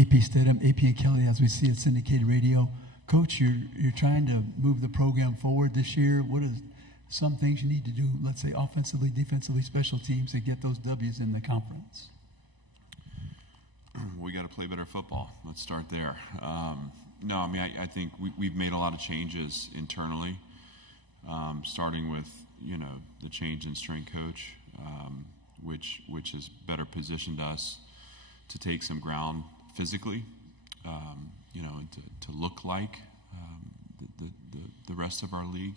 AP Stidham, AP and Kelly, as we see at syndicated radio. Coach, you're trying to move the program forward this year. What are some things you need to do, let's say offensively, defensively, special teams, to get those W's in the conference? We got to play better football. Let's start there. No, I mean, I think we've made a lot of changes internally, starting with, the change in strength coach, which has better positioned us to take some ground physically, and to look like the rest of our league.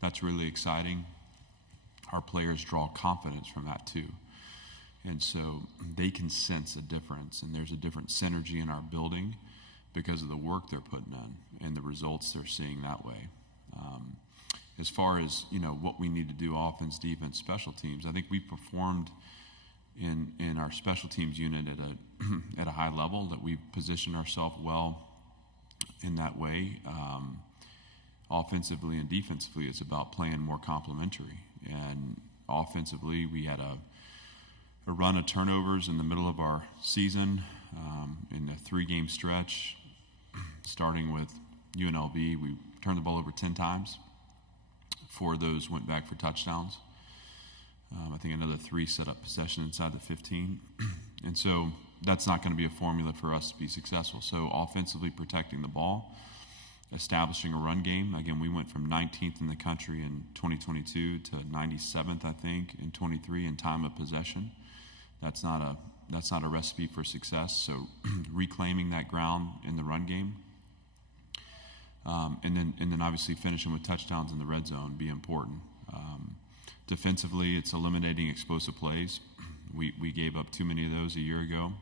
That's really exciting. Our players draw confidence from that too. And so they can sense a difference, and there's a different synergy in our building because of the work they're putting in and the results they're seeing that way. As far as, what we need to do, offense, defense, special teams, I think we performed in our special teams unit at a high level, that we've positioned ourselves well in that way. Offensively and defensively, it's about playing more complementary. And offensively, we had a run of turnovers in the middle of our season in a 3-game stretch, starting with UNLV. We turned the ball over 10 times. 4 of those went back for touchdowns. I think another 3 set up possession inside the 15. And so that's not going to be a formula for us to be successful. So offensively protecting the ball, establishing a run game. Again, we went from 19th in the country in 2022 to 97th, I think, in 23 in time of possession. That's not a recipe for success. So reclaiming that ground in the run game, and then obviously finishing with touchdowns in the red zone be important. Defensively, it's eliminating explosive plays. We gave up too many of those a year ago.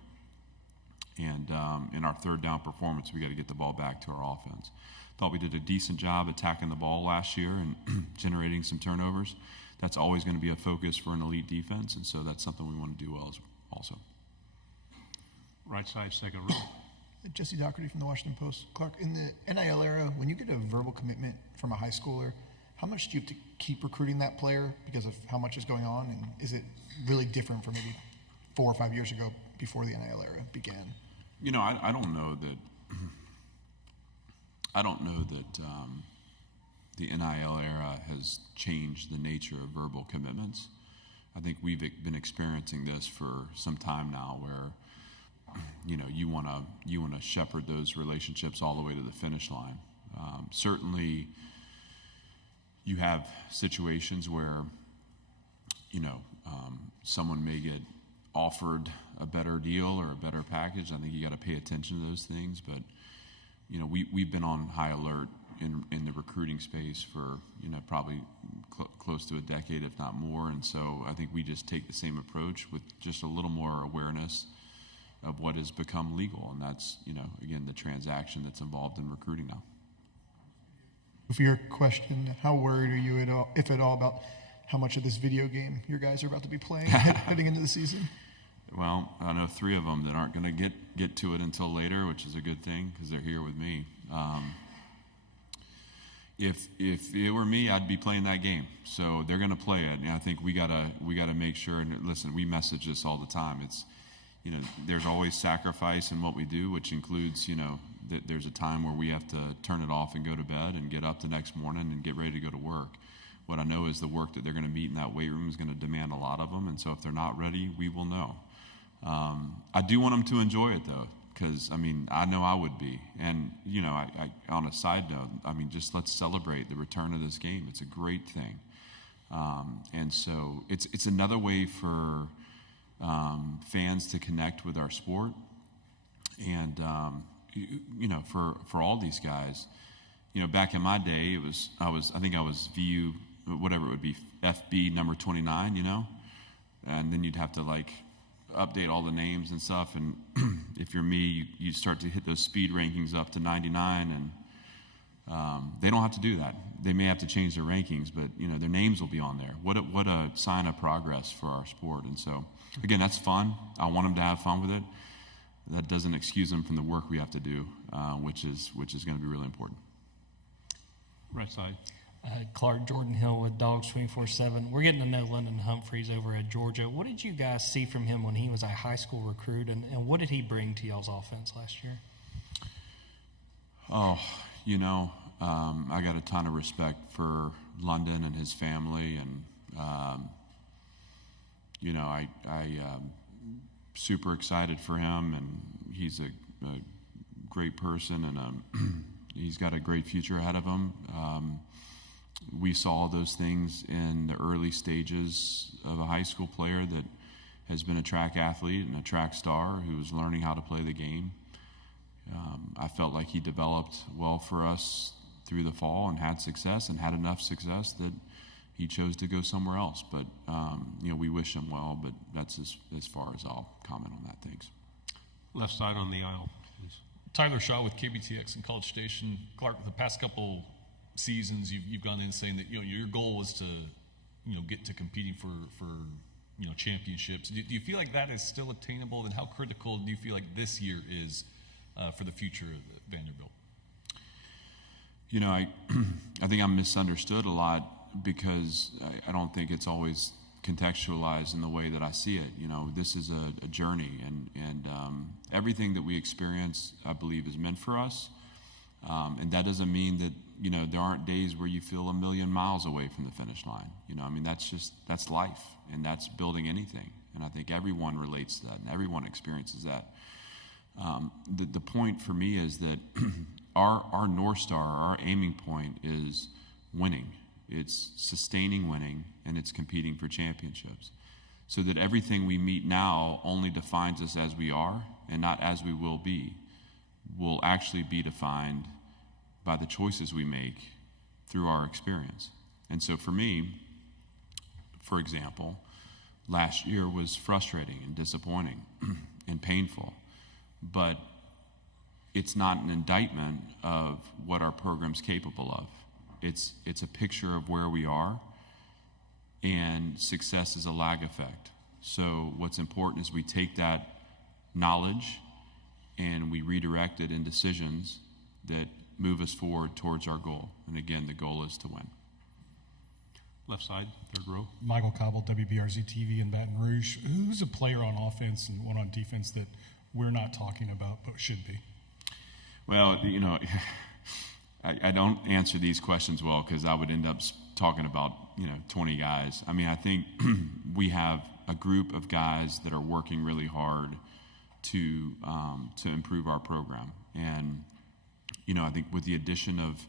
And in our third down performance, we got to get the ball back to our offense. Thought we did a decent job attacking the ball last year and generating some turnovers. That's always going to be a focus for an elite defense, and so that's something we want to do well also. Right side, second row. Jesse Doherty from the Washington Post. Clark, in the NIL era, when you get a verbal commitment from a high schooler, how much do you have to keep recruiting that player because of how much is going on? And is it really different from maybe 4 or 5 years ago before the NIL era began? I don't know that. I don't know that the NIL era has changed the nature of verbal commitments. I think we've been experiencing this for some time now, where you want to shepherd those relationships all the way to the finish line. Certainly, you have situations where someone may get offered a better deal or a better package. I think you got to pay attention to those things. But we've been on high alert in the recruiting space for probably close to a decade, if not more. And so I think we just take the same approach with just a little more awareness of what has become legal, and that's again the transaction that's involved in recruiting now. For your question, how worried are you at all, if at all, about how much of this video game your guys are about to be playing heading into the season? Well, I know 3 of them that aren't going to get to it until later, which is a good thing because they're here with me. If it were me, I'd be playing that game. So they're going to play it, and I think we gotta make sure. And listen, we message this all the time. It's there's always sacrifice in what we do, which includes that there's a time where we have to turn it off and go to bed and get up the next morning and get ready to go to work. What I know is the work that they're going to meet in that weight room is going to demand a lot of them, and so if they're not ready, we will know. I do want them to enjoy it, though, because, I know I would be. And, I on a side note, just let's celebrate the return of this game. It's a great thing. And so it's another way for fans to connect with our sport. And, for all these guys, back in my day, I think I was VU, whatever it would be, FB number 29, and then you'd have to update all the names and stuff. And if you're me, you start to hit those speed rankings up to 99, and they don't have to do that. They may have to change their rankings, but their names will be on there. What a sign of progress for our sport. And so again, that's fun. I want them to have fun with it. That doesn't excuse them from the work we have to do, which is going to be really important. Right side. Clark Jordan Hill with Dogs 24/7. We're getting to know London Humphreys over at Georgia. What did you guys see from him when he was a high school recruit, and what did he bring to y'all's offense last year? Oh, I got a ton of respect for London and his family, and super excited for him, and he's a great person, and he's got a great future ahead of him. We saw those things in the early stages of a high school player that has been a track athlete and a track star who's learning how to play the game. I felt like he developed well for us through the fall and had success, and had enough success that he chose to go somewhere else. But, we wish him well, but that's as far as I'll comment on that. Thanks. Left side on the aisle, please. Tyler Shaw with KBTX in College Station. Clark, the past couple seasons, you've gone in saying that your goal was to get to competing for championships. Do you feel like that is still attainable? And how critical do you feel like this year is for the future of Vanderbilt? I think I'm misunderstood a lot because I don't think it's always contextualized in the way that I see it. This is a journey, and everything that we experience, I believe, is meant for us. And that doesn't mean that, there aren't days where you feel a million miles away from the finish line. That's life, and that's building anything. And I think everyone relates to that, and everyone experiences that. The point for me is that our North Star, our aiming point is winning. It's sustaining winning, and it's competing for championships. So that everything we meet now only defines us as we are and not as we will be, will actually be defined by the choices we make through our experience. And so for me, for example, last year was frustrating and disappointing and painful, but it's not an indictment of what our program's capable of. It's a picture of where we are, and success is a lag effect. So what's important is we take that knowledge and we redirect it in decisions that move us forward towards our goal. And again, the goal is to win. Left side, third row. Michael Cobble, WBRZ TV in Baton Rouge. Who's a player on offense and one on defense that we're not talking about but should be? Well, I don't answer these questions well because I would end up talking about 20 guys. I think we have a group of guys that are working really hard to improve our program, and I think with the addition of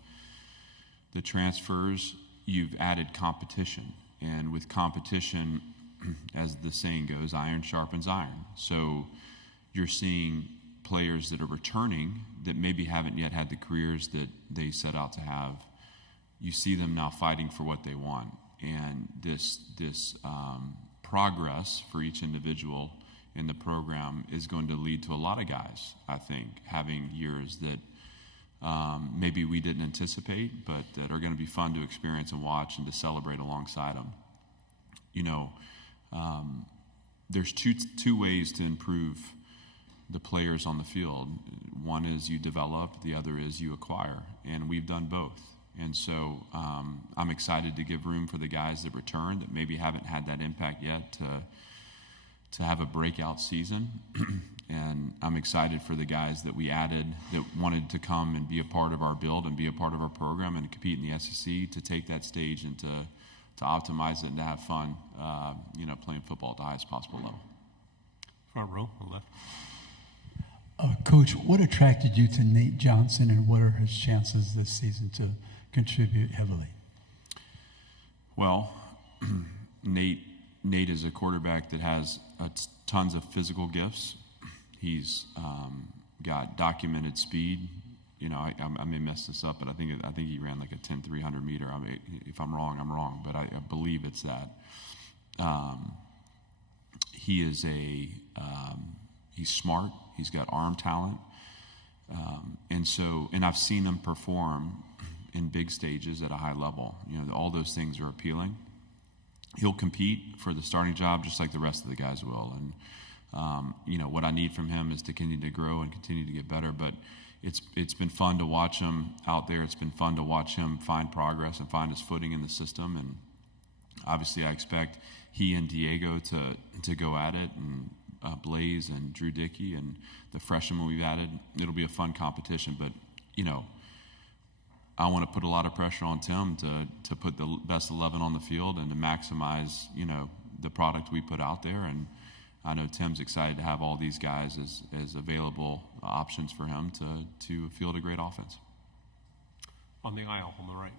the transfers, you've added competition, and with competition, as the saying goes, iron sharpens iron. So you're seeing players that are returning that maybe haven't yet had the careers that they set out to have. You see them now fighting for what they want, and this progress for each individual in the program is going to lead to a lot of guys, I think, having years that maybe we didn't anticipate, but that are going to be fun to experience and watch and to celebrate alongside them. There's two ways to improve the players on the field. One is you develop, the other is you acquire, and we've done both. And so I'm excited to give room for the guys that return that maybe haven't had that impact yet to have a breakout season. And I'm excited for the guys that we added that wanted to come and be a part of our build and be a part of our program and compete in the SEC, to take that stage and to optimize it and to have fun, playing football at the highest possible level. Front row, on the left. Coach, what attracted you to Nate Johnson, and what are his chances this season to contribute heavily? Well, Nate is a quarterback that has tons of physical gifts. He's got documented speed. I may mess this up, but I think he ran like a 10-300 meter. If I'm wrong, I'm wrong, but I believe it's that. He is he's smart. He's got arm talent, and I've seen him perform in big stages at a high level. All those things are appealing. He'll compete for the starting job just like the rest of the guys will, and What I need from him is to continue to grow and continue to get better. But it's been fun to watch him out there. It's been fun to watch him find progress and find his footing in the system. And obviously, I expect he and Diego to go at it, and Blaze and Drew Dickey and the freshmen we've added. It'll be a fun competition. But I want to put a lot of pressure on Tim to put the best 11 on the field and to maximize the product we put out there. And I know Tim's excited to have all these guys as available options for him to field a great offense. On the aisle, on the right.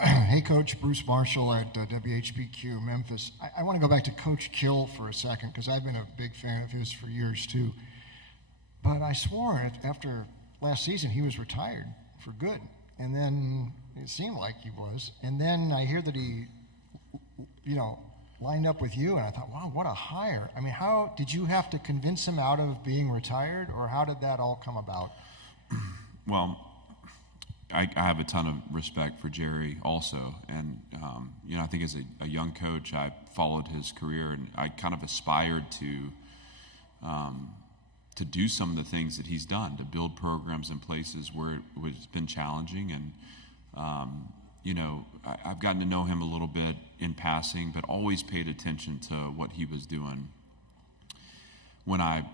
Hey, Coach, Bruce Marshall at WHBQ Memphis. I want to go back to Coach Kill for a second because I've been a big fan of his for years too. But I swore after last season he was retired for good, and then it seemed like he was. And then I hear that he, lined up with you, and I thought, wow, what a hire. I mean, how did you have to convince him out of being retired, or how did that all come about? Well, I have a ton of respect for Jerry also, and I think as a young coach, I followed his career, and I kind of aspired to do some of the things that he's done, to build programs in places where it's been challenging. And I've gotten to know him a little bit in passing, but always paid attention to what he was doing. When I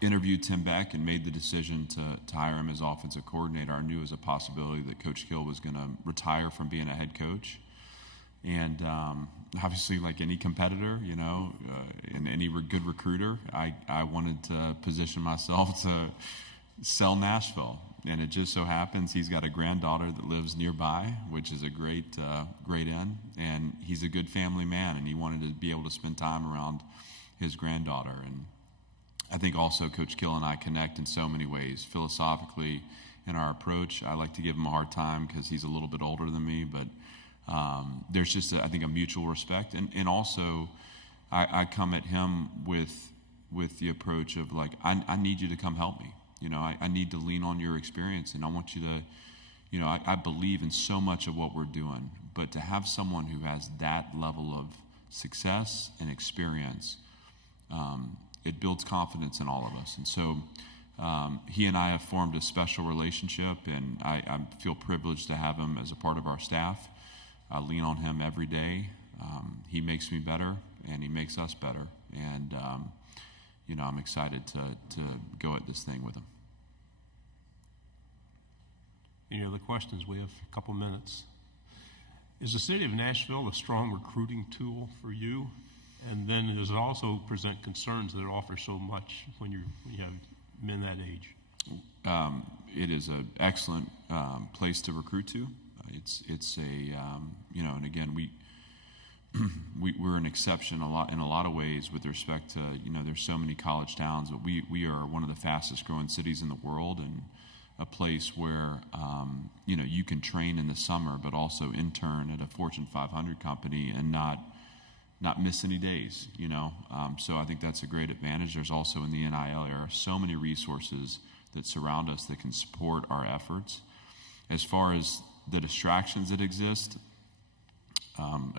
interviewed Tim Beck and made the decision to hire him as offensive coordinator, I knew it was a possibility that Coach Kill was going to retire from being a head coach. And obviously, like any competitor, and any good recruiter, I wanted to position myself to sell Nashville. And it just so happens he's got a granddaughter that lives nearby, which is a great in. And he's a good family man, and he wanted to be able to spend time around his granddaughter. And I think also Coach Kill and I connect in so many ways. Philosophically, in our approach, I like to give him a hard time because he's a little bit older than me, but there's just, I think, a mutual respect. And also, I come at him with the approach of, like, I need you to come help me. I need to lean on your experience, and I want you to, I believe in so much of what we're doing, but to have someone who has that level of success and experience, it builds confidence in all of us. And so he and I have formed a special relationship, and I feel privileged to have him as a part of our staff. I lean on him every day. He makes me better, and he makes us better. And, I'm excited to go at this thing with him. Any other questions? We have a couple minutes. Is the city of Nashville a strong recruiting tool for you? And then does it also present concerns that it offers so much when you have men that age? It is an excellent place to recruit to. It's a and again we're an exception in a lot of ways with respect to there's so many college towns, but we are one of the fastest growing cities in the world, and a place where you can train in the summer but also intern at a Fortune 500 company and not miss any days. So I think that's a great advantage. There's also in the NIL era so many resources that surround us that can support our efforts. As far as the distractions that exist,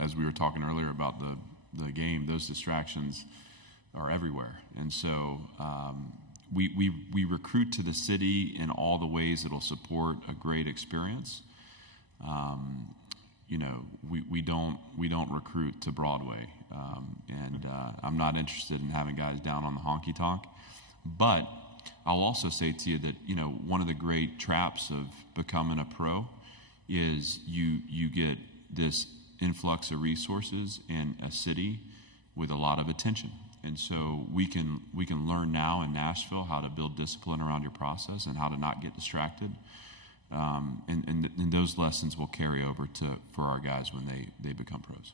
as we were talking earlier about the game, those distractions are everywhere. And so we recruit to the city in all the ways that will support a great experience. We don't recruit to Broadway, and I'm not interested in having guys down on the honky tonk. But I'll also say to you that one of the great traps of becoming a pro is you get this influx of resources in a city with a lot of attention. And so we can learn now in Nashville how to build discipline around your process and how to not get distracted. And those lessons will carry over for our guys when they become pros.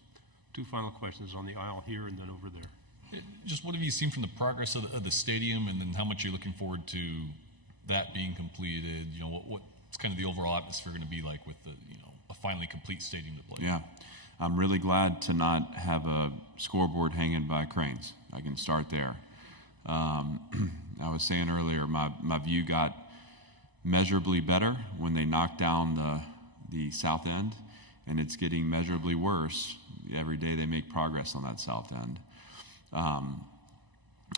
Two final questions on the aisle here and then over there. Just what have you seen from the progress of the stadium, and then how much you're looking forward to that being completed? What's kind of the overall atmosphere going to be like with a finally complete stadium to play? Yeah. I'm really glad to not have a scoreboard hanging by cranes. I can start there. I was saying earlier, my view got measurably better when they knocked down the south end, and it's getting measurably worse every day they make progress on that south end.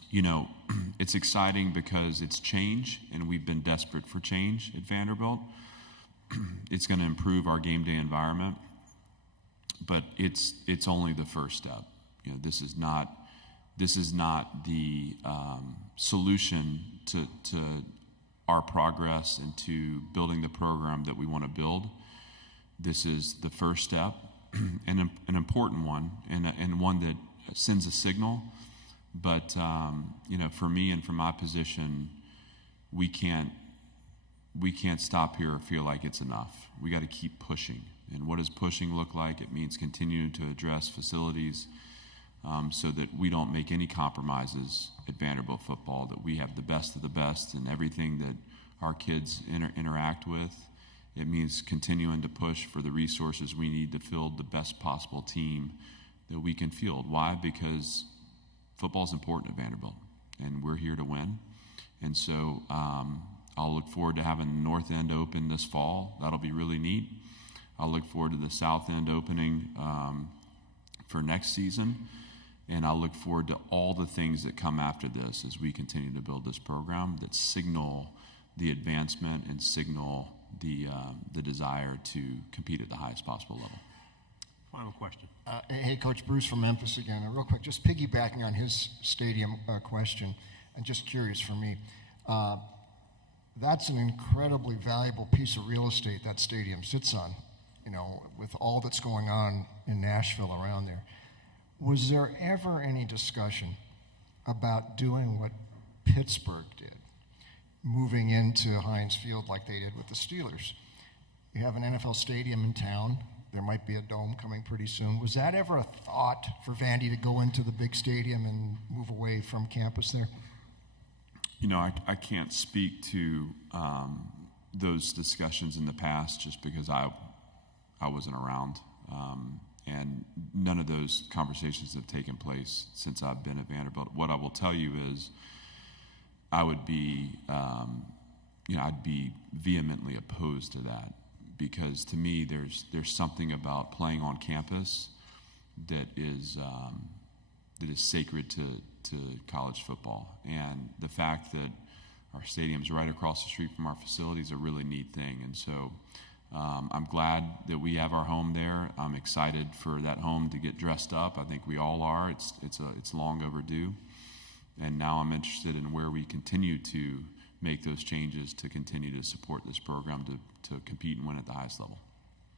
you know, it's exciting because it's change, and we've been desperate for change at Vanderbilt. It's going to improve our game day environment, but it's only the first step. You know, this is not the solution to our progress and to building the program that we want to build. This is the first step, and an important one, and one that sends a signal. But you know, for me and for my position, we can't stop here or feel like it's enough. We got to keep pushing. And what does pushing look like? It means continuing to address facilities so that we don't make any compromises at Vanderbilt football, that we have the best of the best in everything that our kids interact with. It means continuing to push for the resources we need to field the best possible team that we can field. Why? Because football is important at Vanderbilt, and we're here to win. And so I'll look forward to having the north end open this fall. That'll be really neat. I'll look forward to the south end opening for next season. And I'll look forward to all the things that come after this as we continue to build this program that signal the advancement and signal the desire to compete at the highest possible level. Final question. Hey, Coach Bruce from Memphis again. Real quick, just piggybacking on his stadium question, and just curious for me, that's an incredibly valuable piece of real estate that stadium sits on, you know, with all that's going on in Nashville around there. Was there ever any discussion about doing what Pittsburgh did, moving into Heinz Field like they did with the Steelers? You have an NFL stadium in town. There might be a dome coming pretty soon. Was that ever a thought for Vandy to go into the big stadium and move away from campus there? You know, I can't speak to those discussions in the past just because I wasn't around. And none of those conversations have taken place since I've been at Vanderbilt. What I will tell you is I would be, I'd be vehemently opposed to that, because to me there's something about playing on campus that is sacred to college football. And the fact that our stadium's right across the street from our facility is a really neat thing. And so I'm glad that we have our home there. I'm excited for that home to get dressed up. I think we all are. It's long overdue. And now I'm interested in where we continue to make those changes to continue to support this program to compete and win at the highest level.